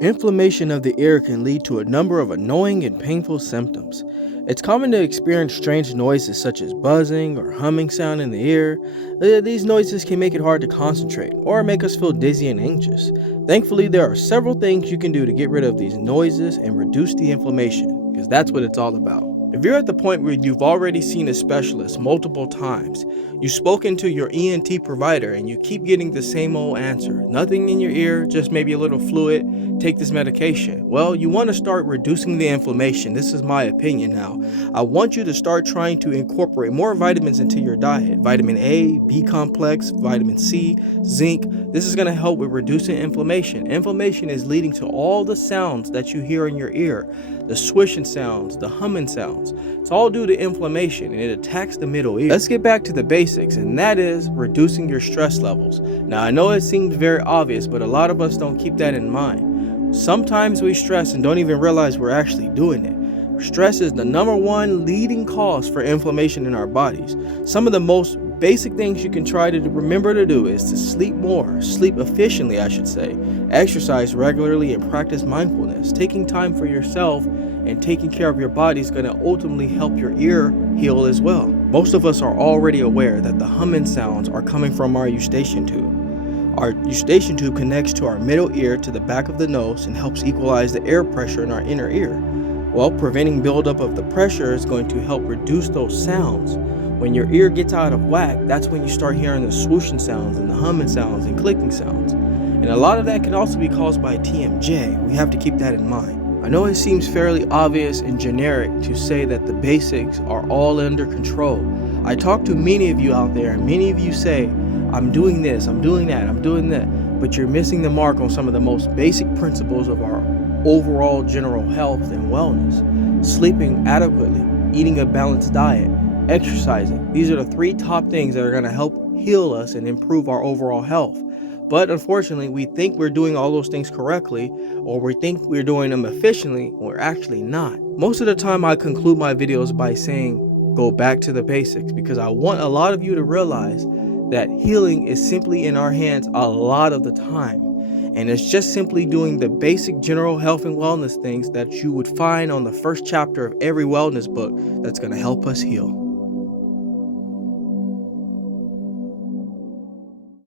Inflammation of the ear can lead to a number of annoying and painful symptoms. It's common to experience strange noises such as buzzing or humming sound in the ear. These noises can make it hard to concentrate or make us feel dizzy and anxious. Thankfully, there are several things you can do to get rid of these noises and reduce the inflammation, because that's what it's all about. If you're at the point where you've already seen a specialist multiple times, you've spoken to your ENT provider and you keep getting the same old answer, nothing in your ear, just maybe a little fluid, take this medication. Well, you want to start reducing the inflammation. This is my opinion now. I want you to start trying to incorporate more vitamins into your diet. Vitamin A, B complex, vitamin C, zinc. This is going to help with reducing inflammation. Inflammation is leading to all the sounds that you hear in your ear, the swishing sounds, the humming sounds. It's all due to inflammation, and it attacks the middle ear. Let's get back to the basics, and that is reducing your stress levels. Now, I know it seems very obvious, but a lot of us don't keep that in mind. Sometimes we stress and don't even realize we're actually doing it. Stress is the #1 leading cause for inflammation in our bodies. Some of the most basic things you can try to remember to do is to sleep more, sleep efficiently, I should say, exercise regularly, and practice mindfulness. Taking time for yourself and taking care of your body is going to ultimately help your ear heal as well. Most of us are already aware that the humming sounds are coming from our eustachian tube. Our eustachian tube connects to our middle ear to the back of the nose and helps equalize the air pressure in our inner ear. Well, preventing buildup of the pressure is going to help reduce those sounds. When your ear gets out of whack, that's when you start hearing the swooshing sounds and the humming sounds and clicking sounds. And a lot of that can also be caused by TMJ. We have to keep that in mind. I know it seems fairly obvious and generic to say that the basics are all under control. I talk to many of you out there, and many of you say, I'm doing this, I'm doing that, I'm doing that, but you're missing the mark on some of the most basic principles of our overall general health and wellness. Sleeping adequately, eating a balanced diet, exercising. These are the 3 top things that are going to help heal us and improve our overall health. But unfortunately, we think we're doing all those things correctly, or we think we're doing them efficiently, when we're actually not. Most of the time, I conclude my videos by saying, go back to the basics, because I want a lot of you to realize that healing is simply in our hands a lot of the time. And it's just simply doing the basic general health and wellness things that you would find on the first chapter of every wellness book that's going to help us heal.